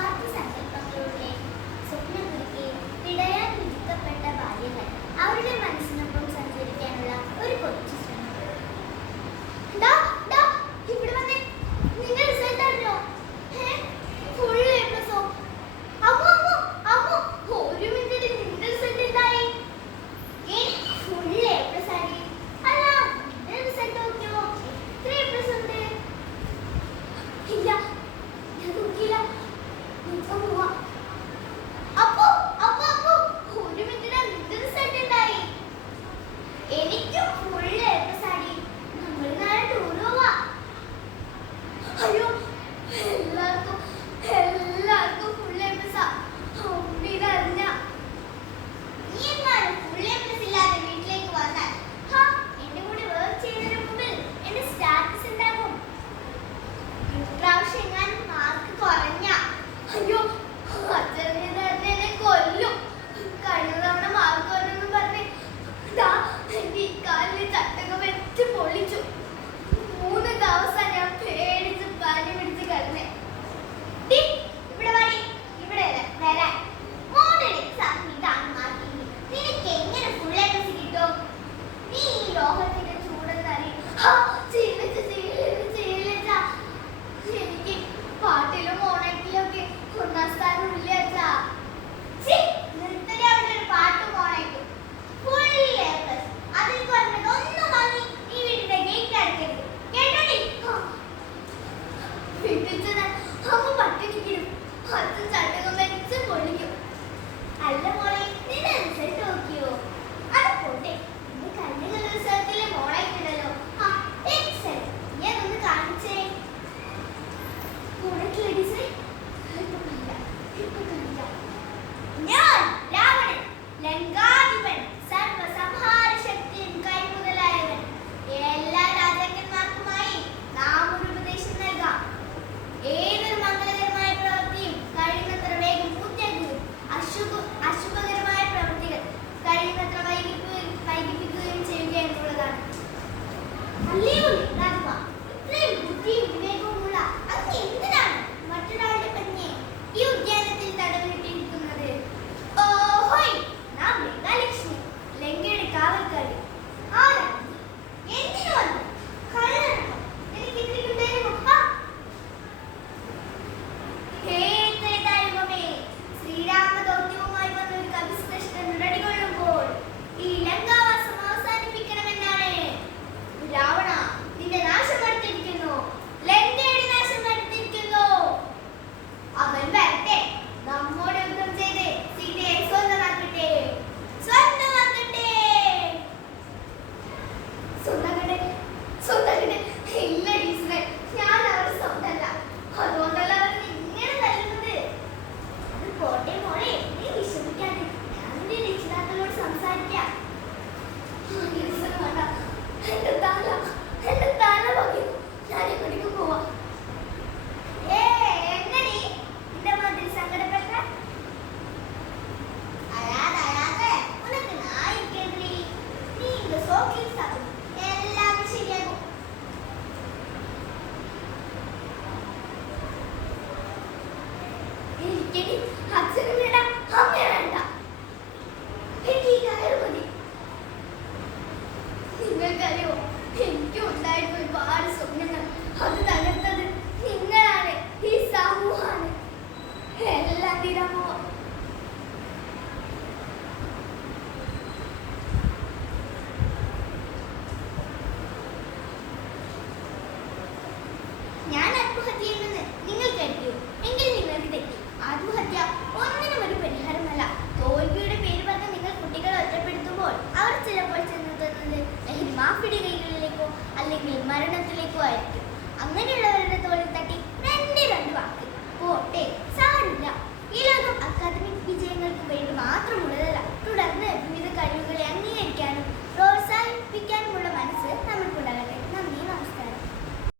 നിസ്വാർത്ഥ സങ്കല്പങ്ങളുടെ സ്വപ്നപുരിക്ക് പിടയാൻ വിധിക്കപ്പെട്ട ബാല്യങ്ങൾ അവരുടെ മനസ്സിനൊപ്പം സഞ്ചരിക്കാനുള്ള ഒരു കൊച്ചു ശ്രമം. ഇവിടെ വന്നേ, നിന്റെ റിസൾട്ട് അറിഞ്ഞോ? Full A plus. അമ്മോ അമ്മോ അമ്മോ, ഒരു മിനിറ്റ്, നിന്റെ റിസൾട്ട് എന്തായി? ഫുൾ എ പ്ലസ് ആയി. അല്ല, നിന്റെ റിസൾട്ട് നോക്കിയോ? എത്ര എ പ്ലസ് ഉണ്ട്? ഇല്ല, ഞാൻ നോക്കിയില്ല. ഇപ്പം പോവാ. അപ്പോ അപ്പോ അപ്പോ ഒരു മിനിറ്റ്, നിന്റെ റിസൾട്ട് എന്തായി? എനിക്കും ഫുൾ എ പ്ലസ് ആയി. നമ്മൾ നാളെ ടൂർ പോവാ. അയ്യോ, എല്ലാവർക്കും ഫുൾ എ പ്ലസ്. ഇതറിഞ്ഞ നീ എന്താണ് ഫുൾ എ പ്ലസ് ഇല്ലാതെ വീട്ടിലേക്ക് വന്നാൽ? എന്റെ കൂടെ വർക്ക് ചെയ്യുന്നതിന് മുമ്പിൽ എന്റെ സ്റ്റാറ്റസ് ഉണ്ടാകും. ഇപ്രാവശ്യം എങ്ങാനും മാർക്ക് കുറഞ്ഞ, അയ്യോ, അച്ഛനെ കൊല്ലും. കഴിഞ്ഞ തവണ മാർക്ക് കുറഞ്ഞെന്ന് പറഞ്ഞ് എന്റെ ഈ കാലിൽ ചട്ടക വെച്ച് പൊളിച്ചു. 3 ദിവസം ഞാൻ പേടിച്ച് പനി പിടിച്ച് കിടന്നേ. ഇവിടെ വരി, ഇവിടെ വരാൻ മോഡൽ എക്സാം ഇതാണ് മാറ്റി. നിനക്ക് എങ്ങനെ ഫുൾ എ പ്ലസ് കിട്ടും? നീ ഈ ലോകത്തിന്റെ ചൂടെന്നറിയും. എനിക്ക് പാട്ടിലും ഓണക്കിലും ഒക്കെ 1ാം സ്ഥാനം ഇല്ല അച്ഛാ. നിർത്തടി, അവിടെ ഒരു പാട്ടും ഓണക്കും. Full A plus. അതിൽ പറഞ്ഞത് ഒന്നും വാങ്ങി ഈ വീടിന്റെ ഗേറ്റ് അടക്കരുത്, കേട്ടോടി? വിട്ടിച്ചത് അമ്മ പട്ടിണിക്കിടും. അച്ഛൻ ചട്ടകം വെച്ച് പൊളിക്കും. അല്ല മോളെ, നിന്റെ റിസൾട്ട് നോക്കിയോ? അത് പോട്ടെ, നിന്റെ കഴിഞ്ഞ റിസൾട്ടിലെ മോളായിട്ടുണ്ടല്ലോ. എക്സലന്റ്. നീ അതൊന്ന് കാണിച്ചേ. മോളേക്ക് ലേഡീസേ, ഇപ്പൊ കാണിക്കാം. ഞാൻ രാവണൻ, ലങ്കാധിപൻ, സർവസംഹാര ശക്തിയും കൈമുതലായവൻ. എല്ലാ രാജാക്കന്മാർക്കുമായി നാം ഒരു ഉപദേശം നൽകാം. ഏതൊരു മംഗളകരമായ പ്രവൃത്തിയും കഴിയുന്നത്ര വേഗം പൂർത്തിയാക്കുകയും അശുഭകരമായ പ്രവൃത്തികൾ കഴിയുന്നത്ര വൈകിപ്പിക്കുകയും ചെയ്യുക എന്നുള്ളതാണ്. ഇത്രയും ബുദ്ധിയും വിവേകവുമുള്ള അങ്ങ് എന്തിനാണ് മറ്റൊരാളുടെ പത്നിയെ ഈ ഉദ്യാനത്തിൽ തടവിട്ടിരിക്കുന്നത്? ഓഹോയ്, നാം ലങ്കാലക്ഷ്മി, ലങ്കയുടെ കാവൽക്കാരി. ആരാണ്? എന്തിനു വന്നു? കള്ളനാണോ? എനിക്ക് ഇത്രയ്ക്കുണ്ടായിരുന്നു ഉപ്പ. ശ്രീരാമ ദൗത്യവുമായി വന്ന ഒരു കവിശ്രേഷ്ഠൻ ഉടടികൊള്ളുമ്പോൾ ഈ ലങ്കാവാസം അവസാനിപ്പിക്കണമെന്നാണ്. രാവണ, നിന്റെ നാശം നടത്തിയിരിക്കുന്നു. ലങ്കയുടെ നാശം നടത്തിയിരിക്കുന്നു. അവൻ വരട്ടെ, നമ്മോട് യുദ്ധം ചെയ്ത് സീതയെ സ്വന്തമാക്കട്ടെ. സ്വന്തമാക്കട്ടെ. സ്വന്തമാക്കട്ടെ. ഇല്ല ടീച്ചറെ, ഞാൻ അവരുടെ സ്വന്തമല്ല. അതുകൊണ്ടല്ല അവർ ഇങ്ങനെ തല്ലുന്നത്. അത് പോട്ടെ മോളെ, നീ വിഷമിക്കാതെ. ഞാൻ നിന്റെ രക്ഷിതാക്കളോട് സംസാരിക്കാം. വേണ്ട, എന്റെ തല പോകുന്നു. ഞാൻ എങ്ങോട്ടേക്ക് പോവാ. എന്നടി നിന്റെ മതിൽ സങ്കടപ്പെട്ട? അല്ലാതെ ഉനക്ക് നായിക്കേണ്ടി. നീ இந்த സോക്കിൽ സാധനം എല്ലാം ശരിയാകും. ഇരിക്കടി.